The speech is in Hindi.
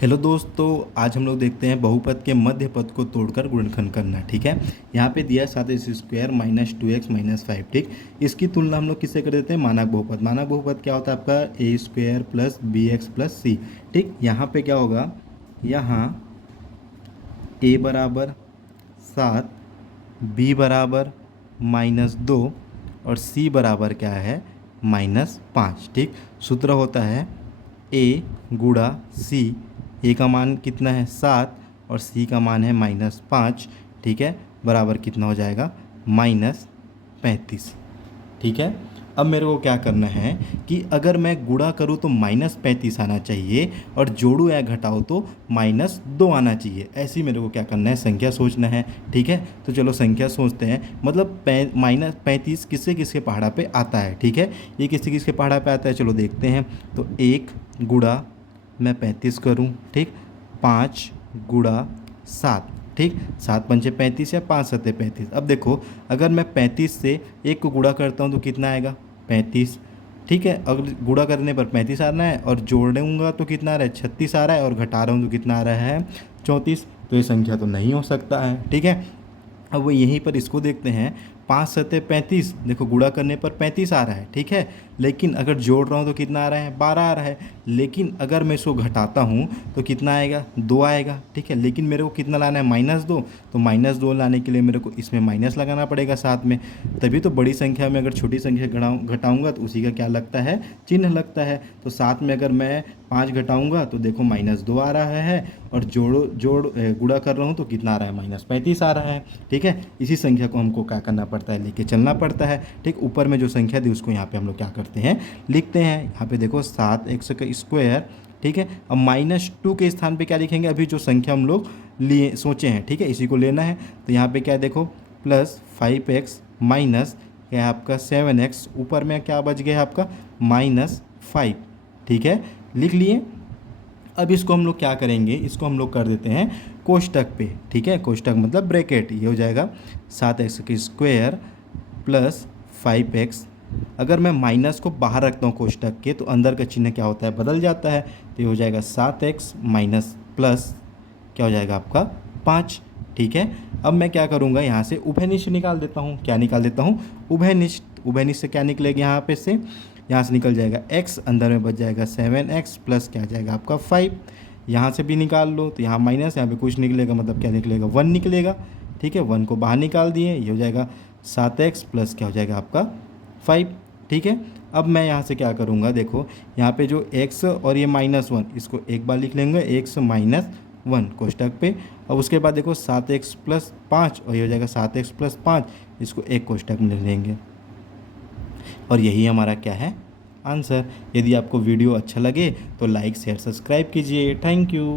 हेलो दोस्तों, आज हम लोग देखते हैं बहुपद के मध्य पद को तोड़कर गुणनखंड करना। ठीक है, यहाँ पे दिया है 7x square minus 2x minus 5। ठीक, इसकी तुलना हम लोग किससे कर देते हैं? मानक बहुपद। मानक बहुपद क्या होता है आपका? A square plus b x plus c. ठीक, यहाँ पे क्या होगा? यहाँ ए बराबर 7, बी बराबर -2 और सी बराबर क्या है? -5। ठीक, सूत्र होता है ए गुणा सी। ए का मान कितना है? 7 और सी का मान है -5। ठीक है, बराबर कितना हो जाएगा? -35। ठीक है, अब मेरे को क्या करना है कि अगर मैं गुणा करूँ तो -35 आना चाहिए और जोड़ूँ या घटाऊँ तो -2 आना चाहिए। ऐसे ही मेरे को क्या करना है? संख्या सोचना है। ठीक है, तो चलो संख्या सोचते हैं। मतलब -35 किससे किसके पहाड़ा पे आता है? ठीक है, ये किससे किसके पहाड़ा पे आता है? चलो देखते हैं। तो 1 गुणा मैं 35 करूँ। ठीक, 5 गुणा 7। ठीक, 7 पंचे 35 या 5 सत्ते 35। अब देखो, अगर मैं 35 से 1 को गुणा करता हूँ तो कितना आएगा? 35। ठीक है, अगर गुणा करने पर 35 आ रहा है और जोड़ूंगा तो कितना आ रहा है? 36 आ रहा है और घटा रहा हूँ तो कितना आ रहा है? 34। तो ये संख्या तो नहीं हो सकता है। ठीक है, अब वो यहीं पर इसको देखते हैं। 5 सत्ते 35, देखो गुणा करने पर 35 आ रहा है। ठीक है, लेकिन अगर जोड़ रहा हूँ तो कितना आ रहा है? 12 आ रहा है। लेकिन अगर मैं इसको घटाता हूँ तो कितना आएगा? 2 आएगा। ठीक है, लेकिन मेरे को कितना लाना है? -2। तो -2 लाने के लिए मेरे को इसमें माइनस लगाना पड़ेगा साथ में। तभी तो बड़ी संख्या में अगर छोटी संख्या घटाऊंगा तो उसी का क्या लगता है? चिन्ह लगता है। तो साथ में अगर मैं 5 घटाऊंगा तो देखो -2 आ रहा है और गुणा कर रहा हूँ तो कितना आ रहा है? -35 आ रहा है। ठीक है, इसी संख्या को हमको क्या करना पड़ता है? लेके चलना पड़ता है। ठीक, ऊपर में जो संख्या दी उसको यहाँ पे हम लोग क्या करते हैं? लिखते हैं। यहाँ पे देखो 7x का स्क्वायर। ठीक है, अब -2 के स्थान पे क्या लिखेंगे? अभी जो संख्या हम लोग लिए सोचे हैं, ठीक है, इसी को लेना है। तो यहाँ पे क्या है देखो? +5x माइनस क्या है आपका? 7x। ऊपर में क्या बच गया है आपका? -5। ठीक है, लिख लिए। अब इसको हम लोग क्या करेंगे? इसको हम लोग कर देते हैं कोष्टक पे। ठीक है, कोष्टक मतलब ब्रैकेट। ये हो जाएगा 7x का स्क्वायर प्लस 5x। अगर मैं माइनस को बाहर रखता हूँ कोष्टक के तो अंदर का चिन्ह क्या होता है? बदल जाता है। तो ये हो जाएगा 7x माइनस प्लस क्या हो जाएगा आपका? 5। ठीक है, अब मैं क्या करूँगा? यहाँ से उभयनिष्ठ निकाल देता हूँ। क्या निकाल देता हूँ? उभयनिष्ठ। उभयनिष्ठ से क्या निकलेगा? यहाँ से निकल जाएगा x, अंदर में बच जाएगा 7x प्लस क्या आ जाएगा आपका? 5। यहाँ से भी निकाल लो तो यहाँ माइनस, यहाँ पे कुछ निकलेगा, मतलब क्या निकलेगा? 1 निकलेगा। ठीक है, 1 को बाहर निकाल दिए। ये हो जाएगा 7x प्लस क्या हो जाएगा आपका? 5। ठीक है, अब मैं यहाँ से क्या करूँगा? देखो, यहाँ पे जो x और ये -1, इसको एक बार लिख लेंगे, x -1 कोष्टक पे। अब उसके बाद देखो 7x प्लस 5 और ये हो जाएगा 7x प्लस 5, इसको एक कोष्टक में ले लेंगे। और यही हमारा क्या है? आंसर। यदि आपको वीडियो अच्छा लगे तो लाइक शेयर सब्सक्राइब कीजिए। Thank you.